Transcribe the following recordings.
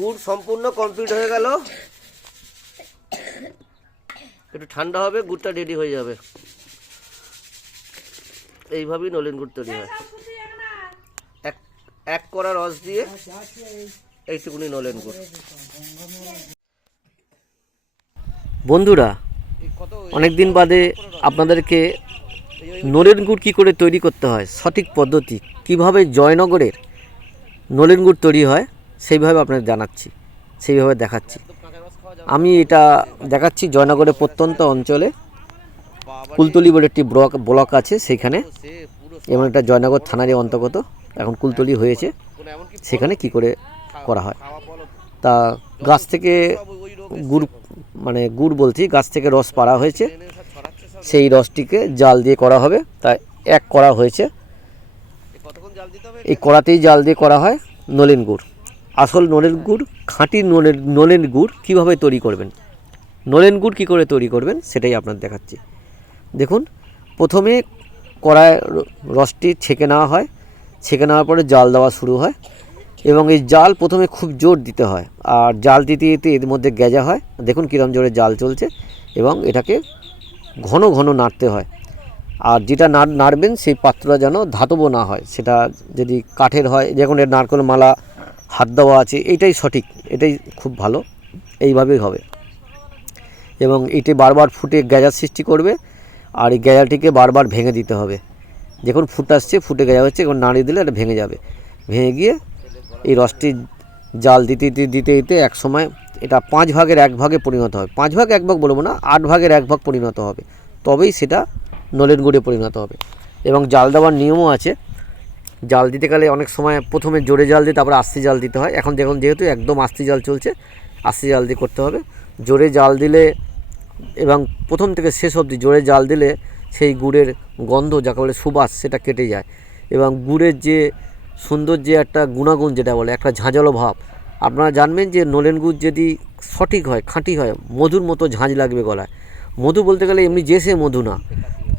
গুড় সম্পূর্ণ কমপ্লিট হয়ে গেল। একটু ঠান্ডা হবে, গুড়টা রেডি হয়ে যাবে। এইভাবেই নলেন গুড় তৈরি হয়। এক এক কড়া রস দিয়ে এইটুকুনি নলেন গুড়। বন্ধুরা অনেক দিন বাদে আপনাদেরকে নলেন গুড় কী করে তৈরি করতে হয়, সঠিক পদ্ধতি, কীভাবে জয়নগরের নলেন গুড় তৈরি হয় সেইভাবে আপনাদের জানাচ্ছি, সেইভাবে দেখাচ্ছি। আমি এটা দেখাচ্ছি জয়নগরের প্রত্যন্ত অঞ্চলে। কুলতলি বলে একটি ব্লক ব্লক আছে সেখানে। এবং এটা জয়নগর থানারই অন্তর্গত। এখন কুলতলি হয়েছে। সেখানে কি করে করা হয়? তা গাছ থেকে গুড় মানে গুড় বলছি, গাছ থেকে রস পাড়া হয়েছে। সেই রসটিকে জাল দিয়ে করা হবে। তা এক করা হয়েছে। এই কড়াতেই জাল দিয়ে করা হয় নলেন গুড়। আসল নলেন গুড়, খাঁটি নলেন নলেন গুড় কীভাবে তৈরি করবেন? নলেন গুড় কী করে তৈরি করবেন সেটাই আপনার দেখাচ্ছি। দেখুন, প্রথমে কড়ায় রসটি ছেঁকে নেওয়া হয়। ছেঁকে নেওয়ার পরে জাল দেওয়া শুরু হয় এবং এই জাল প্রথমে খুব জোর দিতে হয় আর জাল দিতে দিতে এর মধ্যে গেজা হয়। দেখুন কীরকম জোরে জাল চলছে এবং এটাকে ঘন ঘন নাড়তে হয়। আর যেটা নাড়, নাড়বেন সেই পাত্রটা যেন ধাতব না হয়, সেটা যদি কাঠের হয় যেমন এর নারকেল, মালা হাত দেওয়া আছে, এটাই সঠিক, এটাই খুব ভালো, এইভাবেই হবে। এবং এটি বারবার ফুটে গ্যাজার সৃষ্টি করবে, আর এই গ্যাজাটিকে বারবার ভেঙে দিতে হবে। যখন ফুট আসছে, ফুটে গেজা হচ্ছে এখন নাড়িয়ে দিলে এটা ভেঙে যাবে। ভেঙে গিয়ে এই রসটি জাল দিতে দিতে দিতে দিতে এক সময় এটা পাঁচ ভাগের এক ভাগে পরিণত হবে। পাঁচ ভাগ, এক ভাগ বলব না, আট ভাগের এক ভাগ পরিণত হবে। তবেই সেটা নলেন গুড়ে পরিণত হবে। এবং জাল দেওয়ার নিয়মও আছে জাল দিতে গেলে অনেক সময় প্রথমে জোরে জাল দিয়ে তারপরে আস্তে জাল দিতে হয়। এখন দেখুন, যেহেতু একদম আস্তে জাল চলছে, আস্তে জাল দিয়ে করতে হবে। জোরে জাল দিলে এবং প্রথম থেকে শেষ অবধি জোরে জাল দিলে সেই গুড়ের গন্ধ, যাকে বলে সুবাস, সেটা কেটে যায়। এবং গুড়ের যে সুন্দর যে একটা গুণাগুণ, যেটা বলে, একটা ঝাঁঝালো ভাব। আপনারা জানবেন যে নলেন গুড় যদি সঠিক হয়, খাঁটি হয়, মধুর মতো ঝাঁঝ লাগবে গলায়। মধু বলতে গেলে এমনি যে সে মধু না।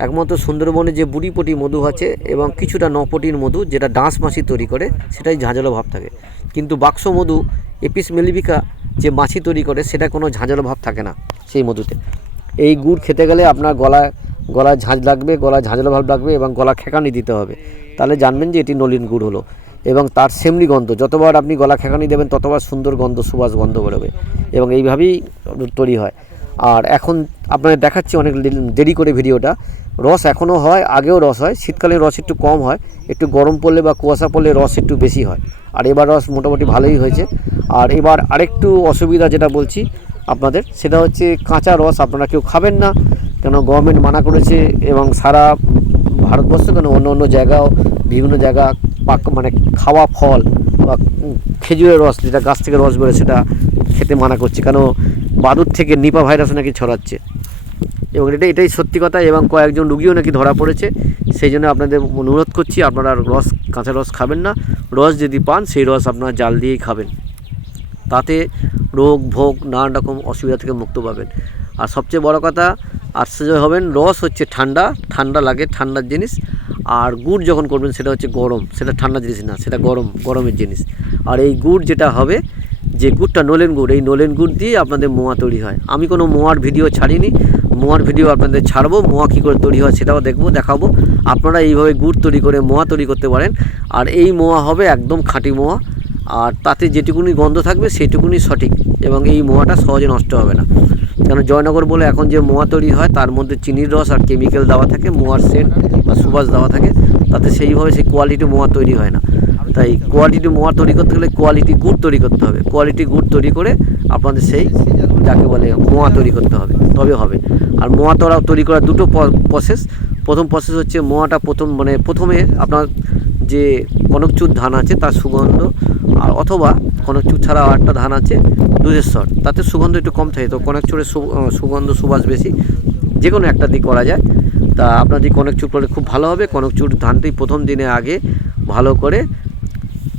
একমাত্র সুন্দরবনে যে বুড়িপটি মধু আছে এবং কিছুটা নপটির মধু যেটা ডাঁশ মাছি তৈরি করে, সেটাই ঝাঁঝালো ভাব থাকে। কিন্তু বাক্স মধু, এপিস মেলিভিকা যে মাছি তৈরি করে, সেটা কোনো ঝাঁঝালো ভাব থাকে না সেই মধুতে। এই গুড় খেতে গেলে আপনার গলা গলায় ঝাঁঝ লাগবে, গলায় ঝাঁঝালো ভাব লাগবে এবং গলা খেকানি দিতে হবে। তাহলে জানবেন যে এটি নলিন গুড় হলো এবং তার সেমনি গন্ধ, যতবার আপনি গলা খেকানি দেবেন, ততবার সুন্দর গন্ধ, সুবাস গন্ধ বেরোবে এবং এইভাবেই তৈরি হয়। আর এখন আপনাদের দেখাচ্ছি অনেক দেরি করে ভিডিওটা। রস এখনও হয়, আগেও রস হয়। শীতকালে রস একটু কম হয়। একটু গরম পড়লে বা কুয়াশা পড়লে রস একটু বেশি হয়। আর এবার রস মোটামুটি ভালোই হয়েছে। আর এবার আরেকটু অসুবিধা যেটা বলছি আপনাদের, সেটা হচ্ছে কাঁচা রস আপনারা কেউ খাবেন না। কেন গভর্নমেন্ট মানা করেছে এবং সারা ভারতবর্ষ কেন অন্য অন্য জায়গাও, বিভিন্ন জায়গা পাক মানে খাওয়া ফল বা খেজুরের রস, যেটা গাছ থেকে রস বেরোয় সেটা খেতে মানা করছে। কেন বাদুর থেকে নিপা ভাইরাস নাকি ছড়াচ্ছে। এবং এটা, এটাই সত্যি কথা, এবং কয়েকজন রুগীও নাকি ধরা পড়েছে। সেই জন্য আপনাদের অনুরোধ করছি, আপনারা রস, কাঁচা রস খাবেন না। রস যদি পান, সেই রস আপনারা জাল দিয়েই খাবেন। তাতে রোগ, ভোগ, নানান রকম অসুবিধা থেকে মুক্ত পাবেন। আর সবচেয়ে বড় কথা, আশ্চর্য হবেন, রস হচ্ছে ঠান্ডা ঠান্ডা লাগে, ঠান্ডার জিনিস। আর গুড় যখন করবেন, সেটা হচ্ছে গরম। সেটা ঠান্ডা জিনিস না, সেটা গরম, গরমের জিনিস। আর এই গুড় যেটা হবে যে গুড়টা নলেন গুড়, এই নলেন গুড় দিয়ে আপনাদের মোয়া তৈরি হয়। আমি কোনো মোয়ার ভিডিও ছাড়িনি। মোয়ার ভিডিও আপনাদের ছাড়বো, মোয়া কী করে তৈরি হয় সেটাও দেখব, দেখাবো। আপনারা এইভাবে গুড় তৈরি করে, মোয়া তৈরি করতে পারেন। আর এই মোয়া হবে একদম খাঁটি মোয়া। আর তাতে যেটুকুনি গন্ধ থাকবে সেটুকুনি সঠিক। এবং এই মোয়াটা সহজে নষ্ট হবে না। কেন জয়নগর বলে এখন যে মোয়া তৈরি হয়, তার মধ্যে চিনির রস আর কেমিক্যাল দেওয়া থাকে, মোয়ার সেন্ট বা সুবাস দেওয়া থাকে। তাতে সেইভাবে সেই কোয়ালিটি মোয়া তৈরি হয় না। তাই কোয়ালিটি মোয়া তৈরি করতে গেলে কোয়ালিটি গুড় তৈরি করতে হবে। কোয়ালিটি গুড় তৈরি করে আপনাদের সেই যাকে বলে মোয়া তৈরি করতে হবে। তবে হবে। আর মোয়া তোরা তৈরি করার দুটো প্রসেস প্রথম প্রসেস হচ্ছে মোয়াটা প্রথম মানে প্রথমে আপনার যে কনকচুর ধান আছে তার সুগন্ধ আর অথবা কনকচুর ছাড়া আর একটা ধান আছে দুধেশ্বর তাতে সুগন্ধ একটু কম থাকে। তো কনকচুরের সুগন্ধ সুবাস বেশি। যে কোনো একটা দিক করা যায়। তা আপনার যদি কনকচুর করলে খুব ভালো হবে। কনকচুর ধানটি প্রথম দিনে আগে ভালো করে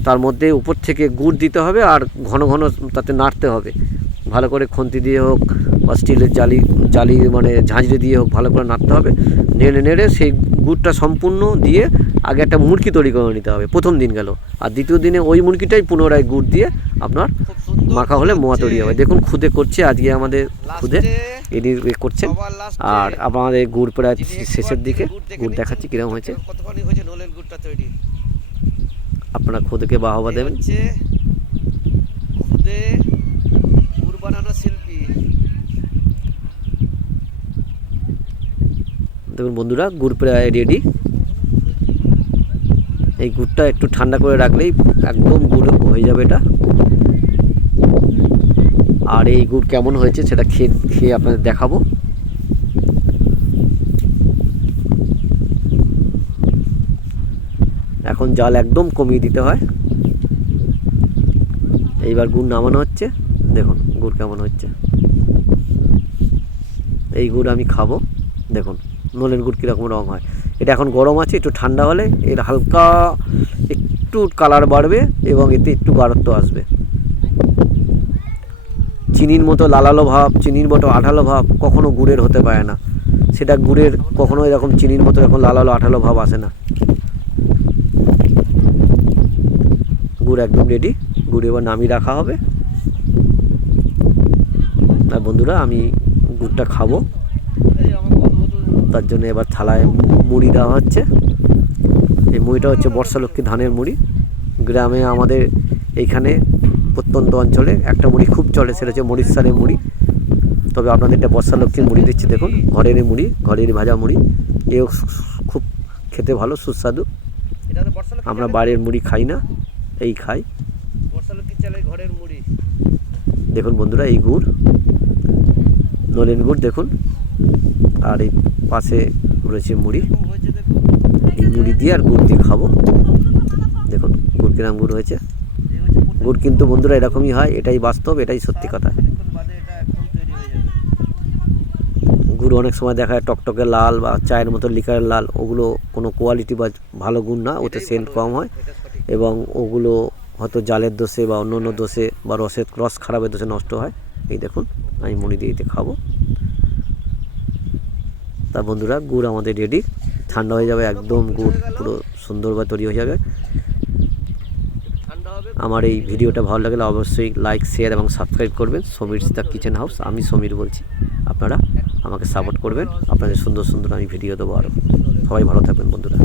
তার মধ্যে উপর থেকে গুড় দিতে হবে আর ঘন ঘন তাতে নাড়তে হবে। ভালো করে খুন্তি দিয়ে হোক বা স্টিলের জালি জালি মানে ঝাঁঝরি দিয়ে হোক ভালো করে নাড়তে হবে। নেড়ে নেড়ে সেই গুড়টা সম্পূর্ণ দিয়ে আগে একটা মুরকি তৈরি করে নিতে হবে। প্রথম দিন গেল। আর দ্বিতীয় দিনে ওই মুরগিটাই পুনরায় গুড় দিয়ে আপনার মাখা হলে মোয়া তৈরি হবে। দেখুন খুদে করছে আজকে আমাদের খুদে। এডি করছেন আর আমাদের গুড় প্রায় শেষের দিকে গুড় দেখাচ্ছি কীরকম হয়েছে। আপনারা খুদেকে বাহবা দেবেন। খুদে গুড় বানানো শিল্পী। দেখুন বন্ধুরা গুড় প্রায় রেডি এই গুড়টা একটু ঠান্ডা করে রাখলেই একদম গুড় হয়ে যাবে এটা। আর এই গুড় কেমন হয়েছে সেটা খেয়ে খেয়ে আপনাদের দেখাবো। এখন জাল একদম কমিয়ে দিতে হয়। এইবার গুড় নামানো হচ্ছে। দেখুন গুড় কেমন হচ্ছে। এই গুড় আমি খাব। দেখুন নলেন গুড় কীরকম রঙ হয়। এটা এখন গরম আছে, একটু ঠান্ডা হলে এর হালকা একটু কালার বাড়বে এবং এতে একটু গাঢ়ত্ব আসবে। চিনির মতো লালালো ভাব, চিনির মতো আঠালো ভাব কখনো গুড়ের হতে পারে না। সেটা গুড়ের কখনো এরকম চিনির মতো এরকম লালালো আঠালো ভাব আসে না। গুড় একদম রেডি গুড় এবার নামিয়ে রাখা হবে। আর বন্ধুরা, আমি গুড়টা খাব। তার জন্য এবার থালায় মুড়ি দেওয়া হচ্ছে। এই মুড়িটা হচ্ছে বর্ষালক্ষ্মী ধানের মুড়ি। গ্রামে আমাদের এইখানে প্রত্যন্ত অঞ্চলে একটা মুড়ি খুব চলে সেটা হচ্ছে মুড়ির সারে মুড়ি। তবে আপনাদের একটা বর্ষা বর্ষালক্ষ্মীর মুড়ি দিচ্ছি দেখুন ঘরেরই মুড়ি ঘরেরই ভাজা মুড়ি। এও খুব খেতে ভালো সুস্বাদু। আমরা বাইরের মুড়ি। খাই না এই খাই। ঘরের মুড়ি। দেখুন বন্ধুরা এই গুড় নলেন গুড় দেখুন। আর এই পাশে রয়েছে মুড়ি। এই মুড়ি দিয়ে আর গুড় দিয়ে খাব। দেখুন গুড় কিরাম গুড় হয়েছে। গুড় কিন্তু বন্ধুরা এরকমই হয় এটাই বাস্তব এটাই সত্যি কথা। গুড় অনেক সময় দেখা যায় টকটকে লাল বা চায়ের মতো লিকারের লাল ওগুলো কোনো কোয়ালিটি বা ভালো গুড় না ওতে সেন্ট কম হয়। এবং ওগুলো হয়তো জালের দোষে বা অন্য অন্য দোষে বা রসের রস খারাপের দোষে নষ্ট হয়। এই দেখুন আমি মুড়ি দিয়ে খাব তা বন্ধুরা গুড় আমাদের রেডি ঠান্ডা হয়ে যাবে একদম গুড় পুরো সুন্দরভাবে তৈরি হয়ে যাবে। আমার এই ভিডিওটা ভালো লাগলে অবশ্যই লাইক শেয়ার এবং সাবস্ক্রাইব করবেন। সমীর দ্য কিচেন হাউস আমি সমীর বলছি, আপনারা আমাকে সাপোর্ট করবেন। আপনাদের সুন্দর সুন্দর আমি ভিডিও দেবো আরও সবাই ভালো থাকবেন, বন্ধুরা।